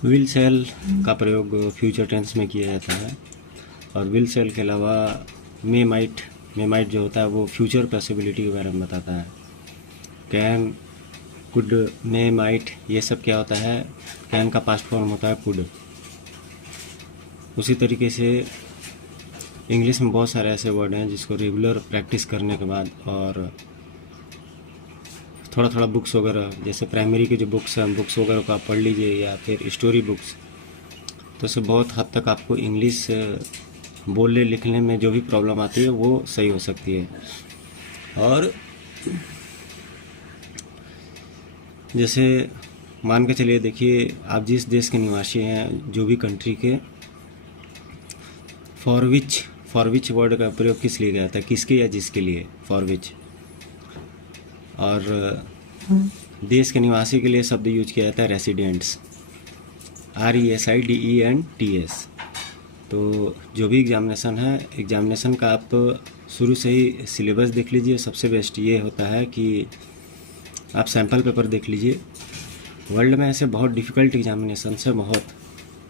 Will sell का प्रयोग future tense में किया जाता है और विल सेल के अलावा मे माइट जो होता है वो फ्यूचर पॉसिबिलिटी के बारे में बताता है। कैन, कुड, मे, माइट, ये सब क्या होता है, कैन का पास्ट फॉर्म होता है कुड। उसी तरीके से इंग्लिश में बहुत सारे ऐसे वर्ड हैं जिसको रेगुलर प्रैक्टिस करने के बाद और थोड़ा थोड़ा बुक्स वगैरह, जैसे प्राइमरी के जो बुक्स हैं बुक्स वगैरह को आप पढ़ लीजिए या फिर स्टोरी बुक्स, तो उससे बहुत हद तक आपको इंग्लिश बोलने लिखने में जो भी प्रॉब्लम आती है वो सही हो सकती है। और जैसे मान के चलिए, देखिए आप जिस देश के निवासी हैं, जो भी कंट्री के, फॉर विच वर्ड का प्रयोग किस लिए गया था, किसके या जिसके लिए, फॉर विच। और देश के निवासी के लिए शब्द यूज किया जाता है रेसिडेंट्स, RESIDENTS। तो जो भी एग्जामिनेशन है, एग्जामिनेशन का आप शुरू से ही सिलेबस देख लीजिए। सबसे बेस्ट ये होता है कि आप सैम्पल पेपर देख लीजिए। वर्ल्ड में ऐसे बहुत डिफ़िकल्ट एग्जामिनेशन है, बहुत,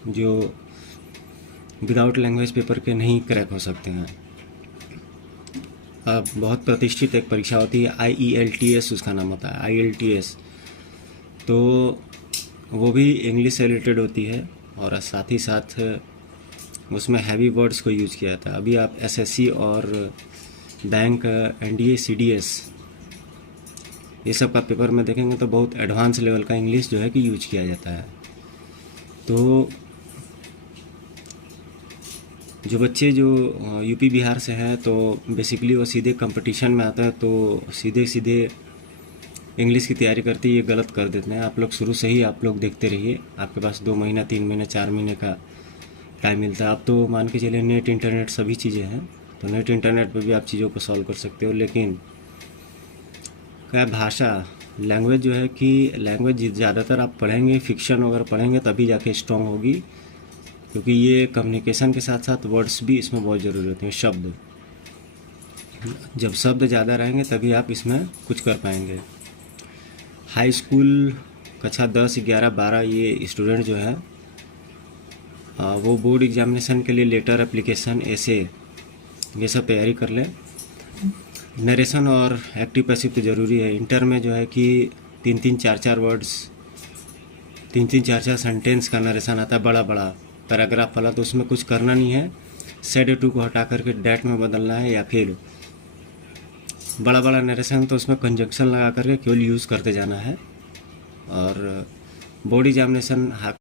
जो विदाउट लैंग्वेज पेपर के नहीं क्रैक हो सकते हैं। अब बहुत प्रतिष्ठित एक परीक्षा होती है IELTS, उसका नाम होता है IELTS। तो वो भी इंग्लिश से रिलेटेड होती है और साथ ही साथ उसमें हैवी वर्ड्स को यूज़ किया जाता है। अभी आप SSC और बैंक, NDA, CDS, ये सब का पेपर में देखेंगे तो बहुत एडवांस लेवल का इंग्लिश जो है कि यूज किया जाता है। तो जो बच्चे जो यूपी बिहार से हैं तो बेसिकली वो सीधे कंपटीशन में आते हैं, तो सीधे इंग्लिश की तैयारी करते ही ये गलत कर देते हैं। आप लोग शुरू से ही आप लोग देखते रहिए, आपके पास 2 महीना, 3 महीने, 4 महीने का टाइम मिलता है। आप तो मान के चलिए नेट, इंटरनेट सभी चीज़ें हैं, तो नेट इंटरनेट पर भी आप चीज़ों को सॉल्व कर सकते हो। लेकिन क्या भाषा, लैंग्वेज जो है कि लैंग्वेज ज़्यादातर आप पढ़ेंगे, फिक्शन वगैरह पढ़ेंगे तभी जाके स्ट्रॉन्ग होगी, क्योंकि ये कम्युनिकेशन के साथ साथ वर्ड्स भी इसमें बहुत ज़रूरी होते हैं, शब्द। जब शब्द ज़्यादा रहेंगे तभी आप इसमें कुछ कर पाएंगे। हाई स्कूल कक्षा 10, 11, 12 ये स्टूडेंट जो है वो बोर्ड एग्जामिनेशन के लिए लेटर, एप्लीकेशन, ऐसे ये सब तैयारी कर लें। नरेशन और एक्टिव पैसिव तो ज़रूरी है। इंटर में जो है कि 3-3, 4-4 वर्ड्स, 3-3, 4-4 सेंटेंस का नरेशन आता है, बड़ा बड़ा पैराग्राफ वाला। तो उसमें कुछ करना नहीं है, सेड टू को हटा करके डैट में बदलना है, या फिर बड़ा बड़ा नरेशन तो उसमें कंजक्शन लगा करके केवल यूज़ करते जाना है। और बोर्ड एग्जामिनेशन